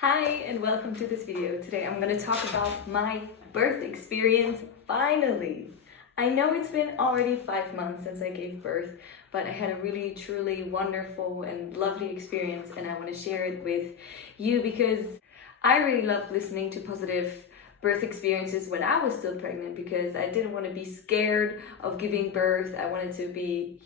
Hi and welcome to this video. Today I'm going to talk about my birth experience finally. I know it's been already 5 months since I gave birth, but I had a really truly wonderful and lovely experience and I want to share it with you because I really love listening to positive birth experiences when I was still pregnant because I didn't want to be scared of giving birth. I wanted to be,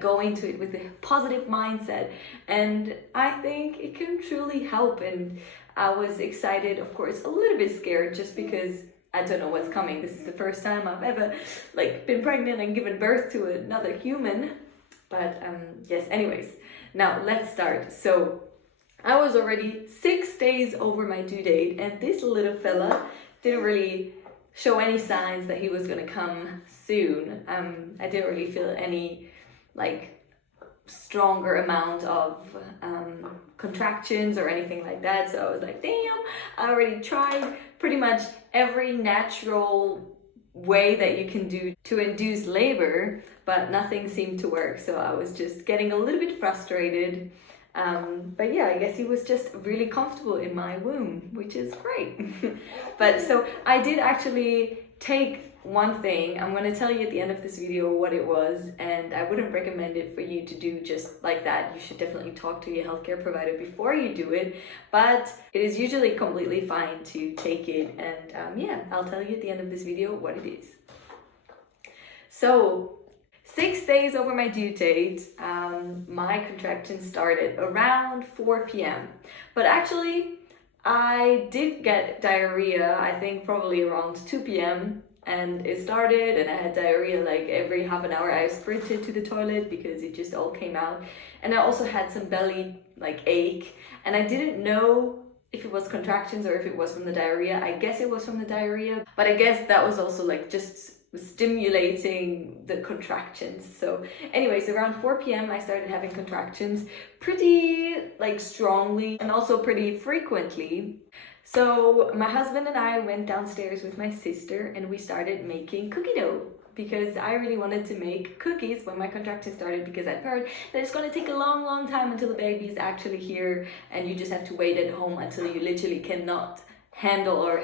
going to it with a positive mindset. And I think it can truly help. And I was excited, of course, a little bit scared just because I don't know what's coming. This is the first time I've ever been pregnant and given birth to another human. But yes, anyways, now let's start. So I was already 6 days over my due date, and this little fella didn't really show any signs that he was gonna come soon. I didn't really feel any stronger amount of contractions or anything like that. So I was like, damn, I already tried pretty much every natural way that you can do to induce labor, but nothing seemed to work. So I was just getting a little bit frustrated. But yeah, I guess he was just really comfortable in my womb, which is great. But so I did actually take one thing. I'm going to tell you at the end of this video what it was, and I wouldn't recommend it for you to do just like that. You should definitely talk to your healthcare provider before you do it, but it is usually completely fine to take it. And yeah, I'll tell you at the end of this video what it is. So 6 days over my due date, my contractions started around 4 p.m. But actually, I did get diarrhea, I think probably around 2 p.m. And it started and I had diarrhea every half an hour. I sprinted to the toilet because it just all came out. And I also had some belly ache. And I didn't know if it was contractions or if it was from the diarrhea. I guess it was from the diarrhea. But I guess that was also just stimulating the contractions. So anyways, around 4 p.m. I started having contractions pretty strongly and also pretty frequently. So my husband and I went downstairs with my sister and we started making cookie dough because I really wanted to make cookies when my contractions started, because I've heard that it's going to take a long time until the baby is actually here and you just have to wait at home until you literally cannot handle or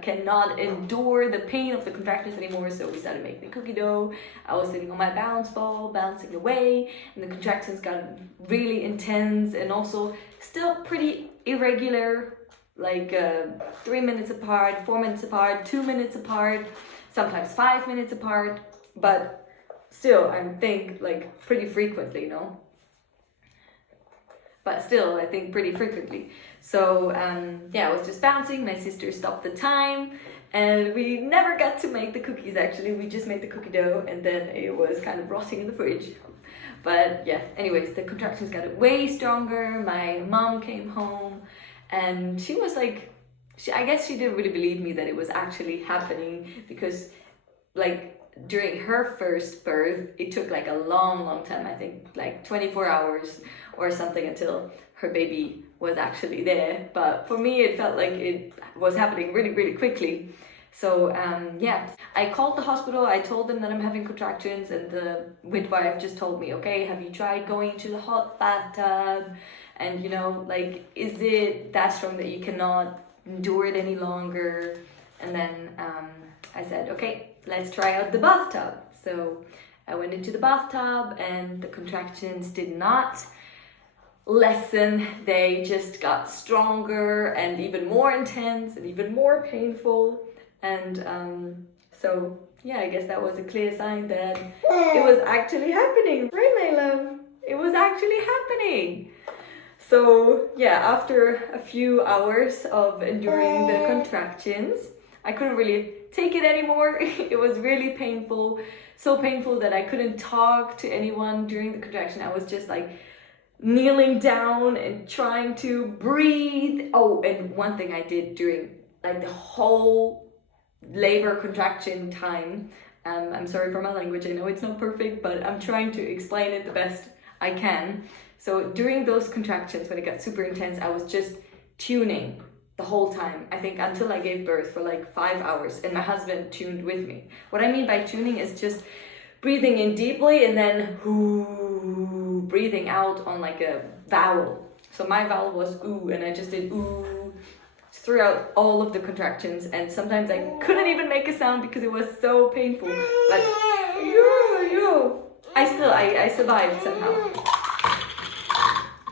cannot endure the pain of the contractions anymore. So we started making the cookie dough. I was sitting on my balance ball, bouncing away, and the contractions got really intense and also still pretty irregular, 3 minutes apart, 4 minutes apart, 2 minutes apart, sometimes 5 minutes apart, but still I think pretty frequently, but still I think pretty frequently. So yeah, I was just bouncing. My sister stopped the time and we never got to make the cookies. Actually, we just made the cookie dough and then it was kind of rotting in the fridge. But yeah, anyways, the contractions got way stronger. My mom came home and she was I guess she didn't really believe me that it was actually happening, because during her first birth, it took a long time, I think 24 hours or something until her baby was actually there. But for me, it felt like it was happening really quickly. So yeah, I called the hospital. I told them that I'm having contractions, and the midwife just told me, okay, have you tried going to the hot bathtub? And is it that strong that you cannot endure it any longer? And then I said, okay, let's try out the bathtub. So I went into the bathtub and the contractions did not lessen. They just got stronger and even more intense and even more painful. And so yeah, I guess that was a clear sign that it was actually happening. Right, my love? It was actually happening. So yeah, after a few hours of enduring the contractions, I couldn't really take it anymore. It was really painful, so painful that I couldn't talk to anyone during the contraction. I was just kneeling down and trying to breathe. Oh, and one thing I did during the whole labor contraction time, I'm sorry for my language, I know it's not perfect, but I'm trying to explain it the best I can. So during those contractions, when it got super intense, I was just tuning the whole time, I think, until I gave birth for 5 hours, and my husband tuned with me. What I mean by tuning is just breathing in deeply and then breathing out on a vowel. So my vowel was ooh, and I just did ooh throughout all of the contractions, and sometimes I couldn't even make a sound because it was so painful. But I survived somehow.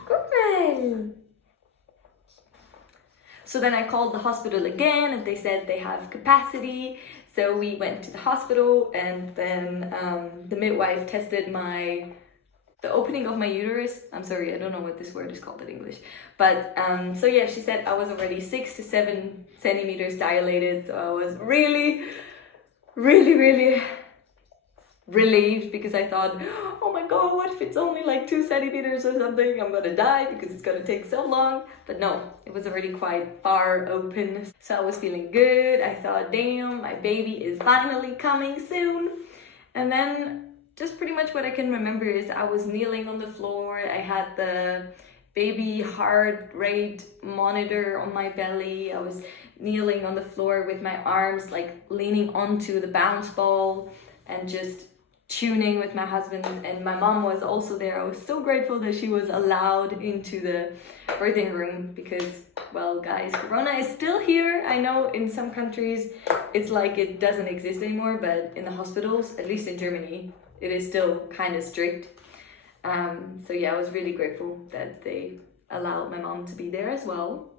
Good. So then I called the hospital again, and they said they have capacity. So we went to the hospital, and then the midwife tested the opening of my uterus. I'm sorry, I don't know what this word is called in English. But so yeah, she said I was already 6 to 7 centimeters dilated. So I was really, really, really relieved, because I thought, oh my god, what if it's only like 2 centimeters or something? I'm gonna die because it's gonna take so long. But no, it was already quite far open. So I was feeling good. I thought, damn, my baby is finally coming soon. And then just pretty much what I can remember is I was kneeling on the floor. I had the baby heart rate monitor on my belly. I was kneeling on the floor with my arms like leaning onto the bounce ball and just tuning with my husband, and my mom was also there. I was so grateful that she was allowed into the birthing room because, well guys, Corona is still here. I know in some countries it's like it doesn't exist anymore, but in the hospitals, at least in Germany, it is still kind of strict. So yeah, I was really grateful that they allowed my mom to be there as well.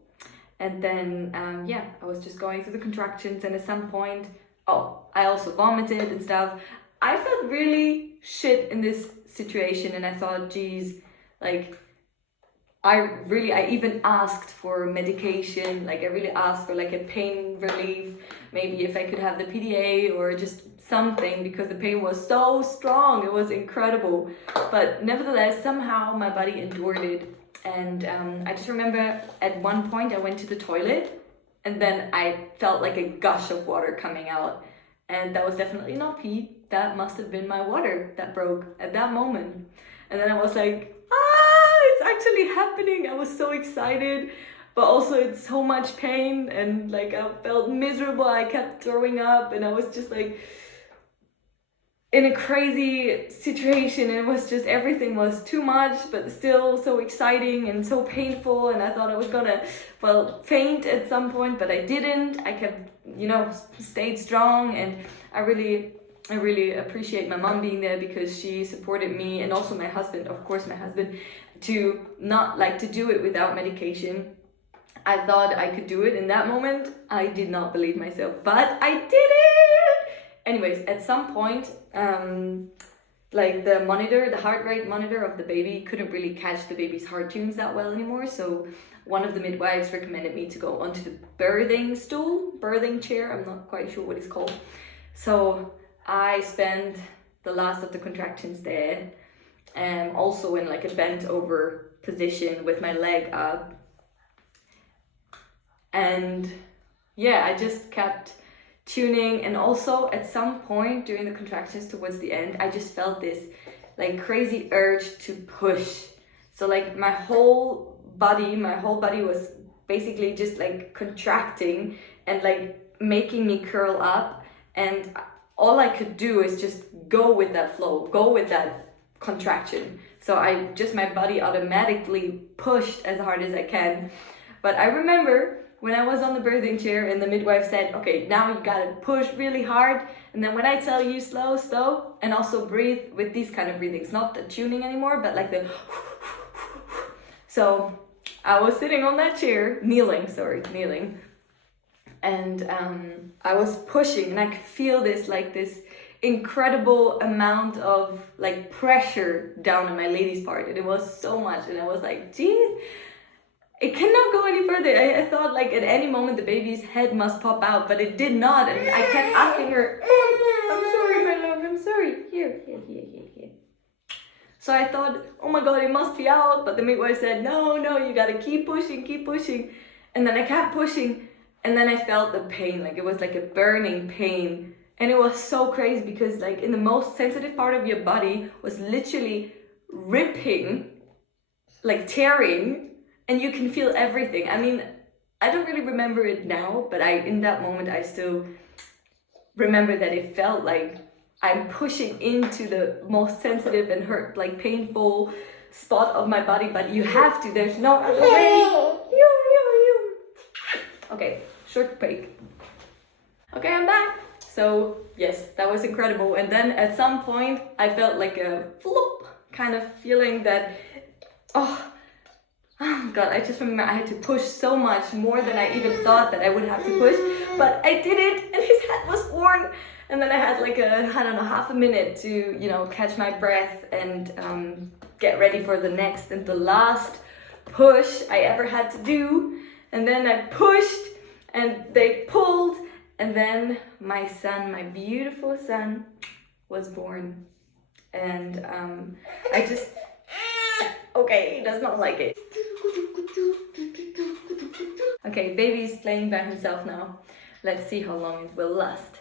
And then yeah, I was just going through the contractions, and at some point, I also vomited and stuff. I felt really shit in this situation, and I thought, geez, like I even asked for medication. Like I really asked for like a pain relief, maybe if I could have the PDA or just something, because the pain was so strong. It was incredible. But nevertheless, somehow my body endured it. And I just remember at one point I went to the toilet, and then I felt like a gush of water coming out. And that was definitely not pee. That must have been my water that broke at that moment. And then I was like, it's actually happening. I was so excited, but also it's so much pain, and like I felt miserable. I kept throwing up, and I was just like in a crazy situation. It was just, everything was too much, but still so exciting and so painful. And I thought I was gonna, faint at some point, but I didn't. I kept, stayed strong, and I really appreciate my mom being there, because she supported me, and also my husband, to not like to do it without medication. I thought I could do it in that moment. I did not believe myself, but I did it! Anyways, at some point, like the heart rate monitor of the baby couldn't really catch the baby's heart tunes that well anymore. So one of the midwives recommended me to go onto the birthing chair. I'm not quite sure what it's called. So I spent the last of the contractions there, also in like a bent over position with my leg up. And yeah, I just kept tuning. And also at some point during the contractions towards the end, I just felt this like crazy urge to push. So like my whole body was basically just like contracting and like making me curl up, and all I could do is just go with that flow, go with that contraction. So my body automatically pushed as hard as I can. But I remember when I was on the birthing chair and the midwife said, okay, now you gotta push really hard. And then when I tell you slow, and also breathe with these kind of breathings, not the tuning anymore, but like the So I was sitting on that chair, kneeling. And I was pushing, and I could feel this incredible amount of like pressure down in my lady's part, and it was so much, and I was like, geez, it cannot go any further. I thought like at any moment the baby's head must pop out, but it did not, and I kept asking her, I'm sorry, my love, I'm sorry, here. So I thought, oh my god, it must be out, but the midwife said, no, you gotta keep pushing, and then I kept pushing. And then I felt the pain, like it was like a burning pain. And it was so crazy, because like in the most sensitive part of your body was literally ripping, like tearing, and you can feel everything. I mean, I don't really remember it now, but in that moment I still remember that it felt like I'm pushing into the most sensitive and hurt, like painful spot of my body, but you have to. There's no other way. Okay, short break. Okay, I'm back. So yes, that was incredible. And then at some point I felt like a flop kind of feeling that, oh God, I just remember I had to push so much more than I even thought that I would have to push, but I did it and his head was born. And then I had like I don't know, half a minute to, you know, catch my breath and get ready for the next and the last push I ever had to do. And then I pushed and they pulled, and then my son, my beautiful son, was born. And I just, okay, he does not like it. Okay, baby's playing by himself now. Let's see how long it will last.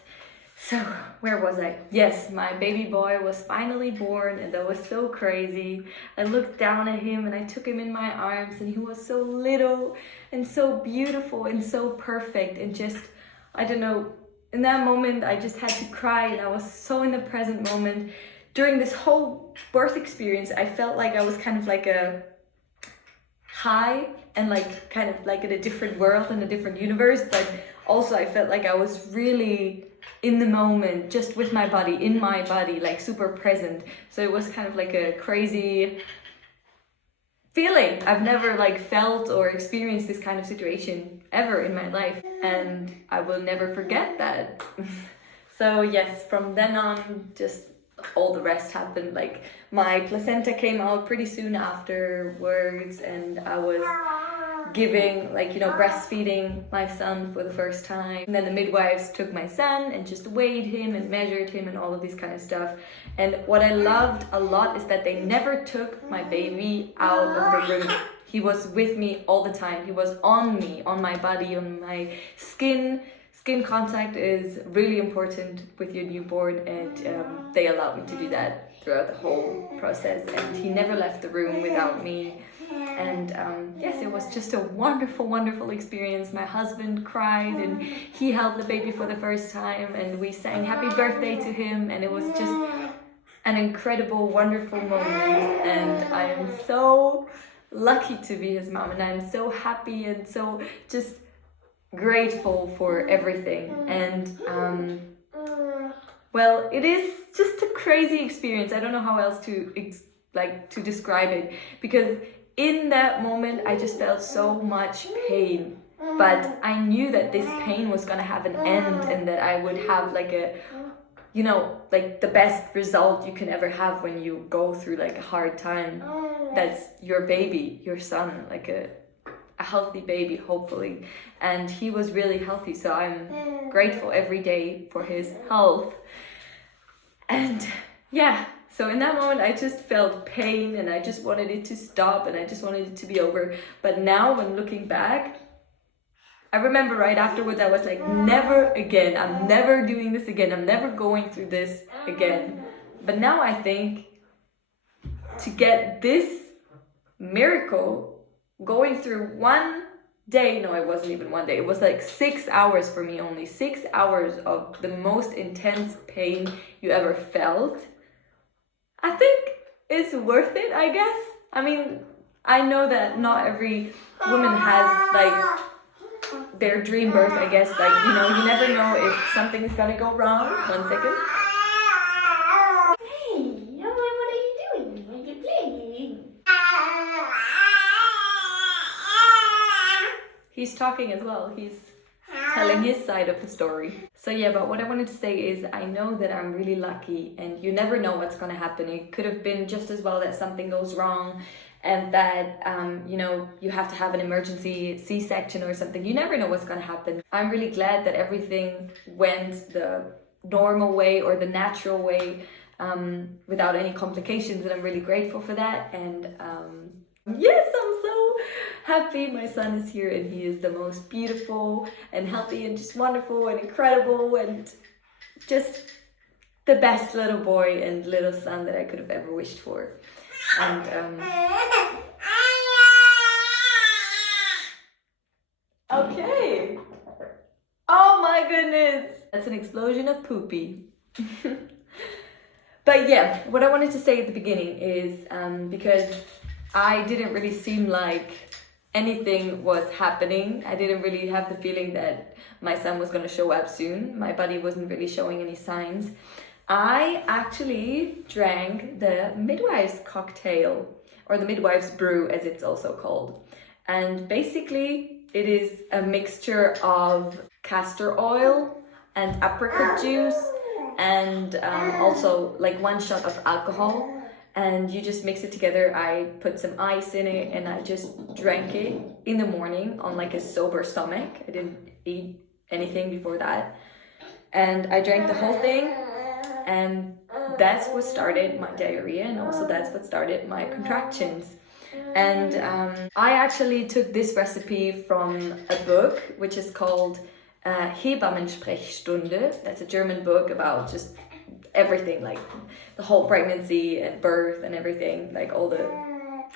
So, where was I? Yes, my baby boy was finally born, and that was so crazy. I looked down at him and I took him in my arms, and he was so little and so beautiful and so perfect, and just, I don't know, in that moment I just had to cry, and I was so in the present moment. During this whole birth experience, I felt like I was kind of like a high and like kind of like in a different world, in a different universe, but also I felt like I was really in the moment, just with my body, in my body, like super present. So it was kind of like a crazy feeling. I've never like felt or experienced this kind of situation ever in my life, and I will never forget that. So yes, from then on, just all the rest happened. Like my placenta came out pretty soon afterwards, and I was giving, like, you know, breastfeeding my son for the first time. And then the midwives took my son and just weighed him and measured him and all of this kind of stuff. And what I loved a lot is that they never took my baby out of the room. He was with me all the time. He was on me, on my body, on my skin. Skin contact is really important with your newborn, and they allowed me to do that throughout the whole process. And he never left the room without me. And yes, it was just a wonderful, wonderful experience. My husband cried and he held the baby for the first time, and we sang happy birthday to him, and it was just an incredible, wonderful moment. And I am so lucky to be his mom, and I'm so happy and so just grateful for everything. And well, it is just a crazy experience. I don't know how else to to describe it, because in that moment I just felt so much pain, but I knew that this pain was gonna have an end, and that I would have like a, you know, like the best result you can ever have when you go through like a hard time. That's your baby, your son, like a healthy baby, hopefully. And he was really healthy, so I'm grateful every day for his health. And yeah, so in that moment I just felt pain, and I just wanted it to stop, and I just wanted it to be over. But now when looking back, I remember right afterwards I was like, never again, I'm never doing this again, I'm never going through this again. But now I think, to get this miracle, going through one day, no, it wasn't even one day, it was like 6 hours for me, only 6 hours of the most intense pain you ever felt, I think it's worth it, I guess. I mean, I know that not every woman has like their dream birth, I guess. Like, you know, you never know if something is gonna go wrong. 1 second. Hey, what are you doing? Are you playing? He's talking as well. He's telling his side of the story. So yeah, but what I wanted to say is, I know that I'm really lucky, and you never know what's gonna happen. It could have been just as well that something goes wrong, and that you know, you have to have an emergency C-section or something. You never know what's gonna happen. I'm really glad that everything went the normal way, or the natural way, without any complications, and I'm really grateful for that. And yes, I'm so happy my son is here, and he is the most beautiful and healthy and just wonderful and incredible, and just the best little boy and little son that I could have ever wished for. And okay, oh my goodness, that's an explosion of poopy. But yeah, what I wanted to say at the beginning is because I didn't really seem like anything was happening. I didn't really have the feeling that my son was going to show up soon. My body wasn't really showing any signs. I actually drank the midwife's cocktail, or the midwife's brew as it's also called. And basically it is a mixture of castor oil and apricot juice and also like 1 shot of alcohol, and you just mix it together. I put some ice in it and I just drank it in the morning on like a sober stomach. I didn't eat anything before that, and I drank the whole thing, and that's what started my diarrhea, and also that's what started my contractions. And I actually took this recipe from a book which is called Hebammensprechstunde. That's a German book about just everything, like the whole pregnancy and birth and everything, like all the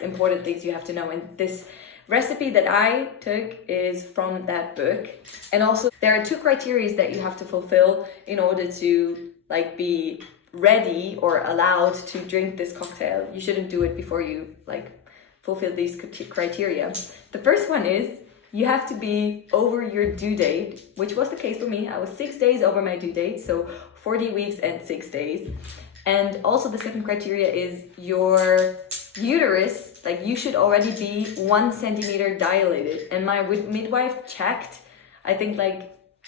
important things you have to know. And this recipe that I took is from that book. And also there are 2 criteria that you have to fulfill in order to like be ready or allowed to drink this cocktail. You shouldn't do it before you like fulfill these criteria. The first one is you have to be over your due date, which was the case for me. I was 6 days over my due date, so 40 weeks and 6 days. And also the second criteria is your uterus, like you should already be 1 centimeter dilated. And my midwife checked, I think like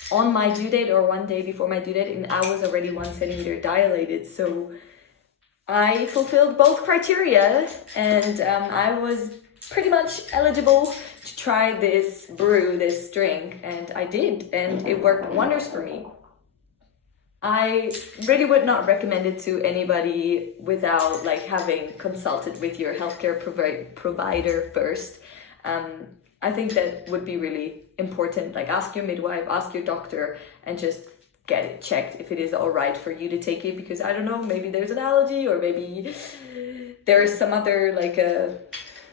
on my due date or 1 day before my due date, and I was already 1 centimeter dilated. So I fulfilled both criteria, and I was pretty much eligible to try this brew, this drink, and I did, and it worked wonders for me. I really would not recommend it to anybody without like having consulted with your healthcare provider first. I think that would be really important. Like ask your midwife, ask your doctor, and just get it checked if it is all right for you to take it, because I don't know, maybe there's an allergy, or maybe there's some other like a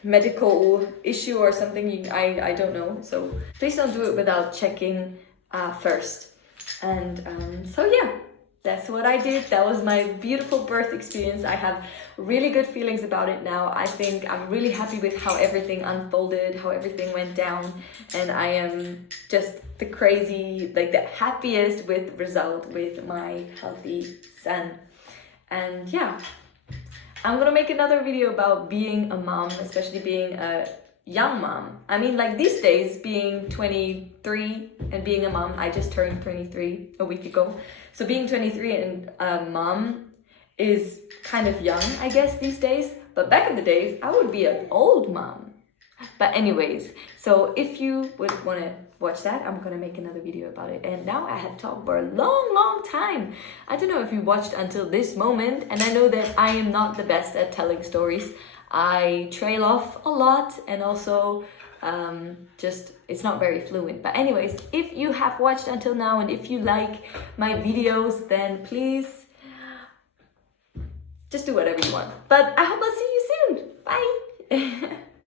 medical issue or something. I don't know. So please don't do it without checking first. And so yeah, that's what I did. That was my beautiful birth experience. I have really good feelings about it now. I think I'm really happy with how everything unfolded, how everything went down, and I am just the happiest with the result with my healthy son. And yeah, I'm gonna make another video about being a mom, especially being a young mom. I mean, like these days, being 23 and being a mom, I just turned 23 a week ago. So being 23 and a mom is kind of young, I guess, these days. But back in the days, I would be an old mom. But anyways, so if you would want to watch that, I'm gonna make another video about it. And now I have talked for a long time. I don't know if you watched until this moment, and I know that I am not the best at telling stories. I trail off a lot, and also just it's not very fluent. But anyways, if you have watched until now and if you like my videos, then please just do whatever you want. But I hope I'll see you soon. Bye.